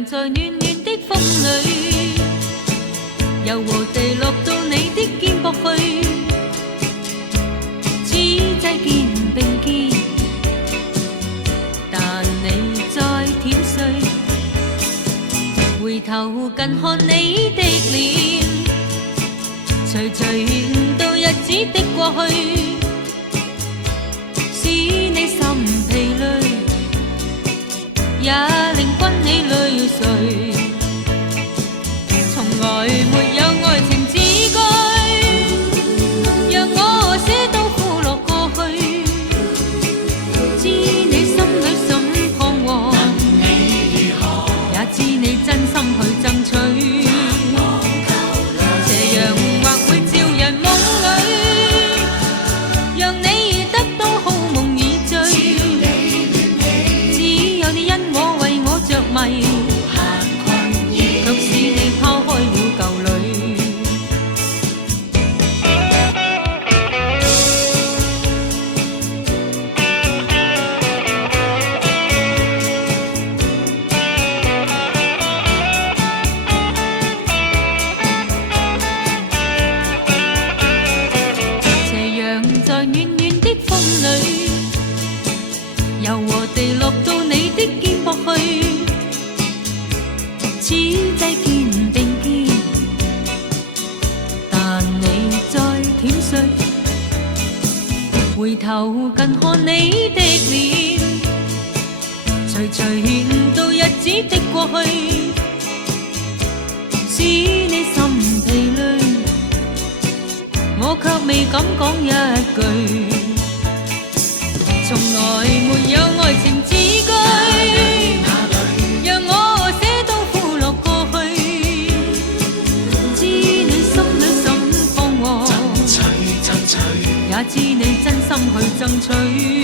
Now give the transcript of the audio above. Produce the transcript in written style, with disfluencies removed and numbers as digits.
陽在暖暖的風裏，柔和地落到你的肩膊去，此際肩並肩，但你在舔睡，回頭近看你的臉，隨隨到日子的過去，使你心疲累，也令君你淚垂。從來沒有愛情字句，讓我寫到苦樂過去，知你心裏甚彷徨，也知你真心去爭取。斜陽或會照人夢裏，讓你得到好夢已醉，只有你因我為我着迷，卻使你拋開了舊侶。斜陽在暖暖的風裏，柔和地落到你的肩膊去，此際肩並肩，但你在舔睡，回頭近看你的臉，隨隨到日子的過去，使你心疲累，我卻未敢講一句，從來沒有愛情字句，讓我寫到苦樂過去，知你心裏甚彷徨，也知你真心去爭取。